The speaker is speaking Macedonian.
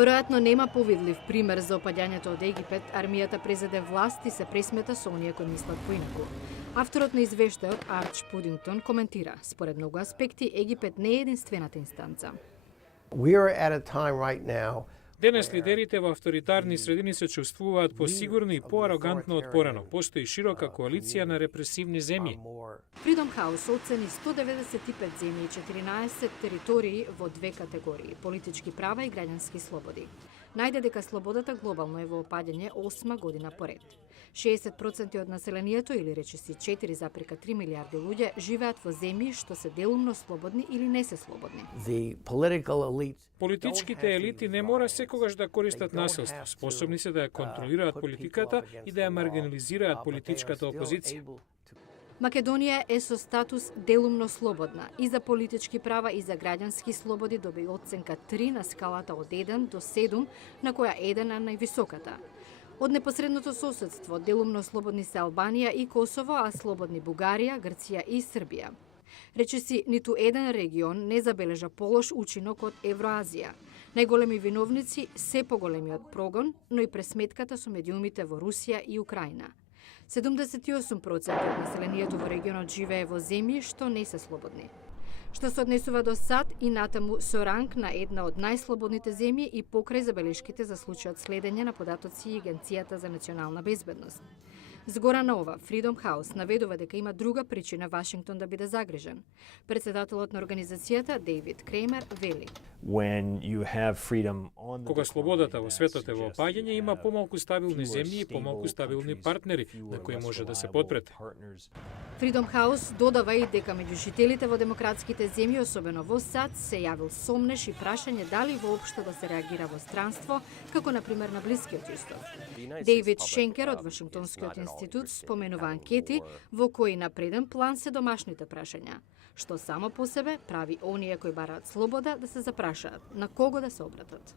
Веројатно нема повидлив пример за опаѓањето од Египет, армијата презеде власт и се пресмета со оние кои мислат поинаку. Авторот на извештајот Арч Пудингтон коментира: според многу аспекти Египет не е единствената инстанца. We are at a time right now. Денес лидерите во авторитарни средини се чувствуваат посигурно и поарогантно од порано. Постои широка коалиција на репресивни земји. Freedom House оцени 195 земји и 14 територии во две категории – политички права и граѓански слободи. Најде дека слободата глобално е во опаѓање 8 година поред. 60% од населението, или речиси 4,3 милиарди луѓе, живеат во земји што се делумно слободни или не се слободни. Политичките елити не мора секогаш да користат насилство. Способни се да ја контролираат политиката и да ја маргинализираат политичката опозиција. Македонија е со статус делумно слободна и за политички права и за граѓански слободи доби оценка 3 на скалата од 1 до 7, на која 1 е највисоката. Од непосредното соседство делумно слободни се Албанија и Косово, а слободни Бугарија, Грција и Србија. Речиси, ниту еден регион не забележа полош учинок од Евроазија. Најголеми виновници се поголемиот прогон, но и пресметката со медиумите во Русија и Украина. 78% од населението во регионот живее во земји што не се слободни. Што се однесува до САД и натаму со ранг на една од најслободните земји и покрај забелешките за случајот следење на податоци и Агенцијата за национална безбедност. Згора на ова, Freedom House наведува дека има друга причина Вашингтон да биде загрижен. Председателот на организацијата Дейвид Креймер вели: Кога слободата во светот е во опаѓање, има помалку стабилни земји и помалку стабилни партнери на кои може да се подпрете. Freedom House додава и дека меѓу жителите во демократските земји, особено во САД, се јавил сомнеш и прашање дали воопшто да се реагира во странство, како на пример на Блискиот Исток. Дейвид Шенкер од Вашингтонскиот институт споменува анкети во кои на преден план се домашните прашања, што само по себе прави оние кои бараат слобода да се запрашаат на кого да се обратат.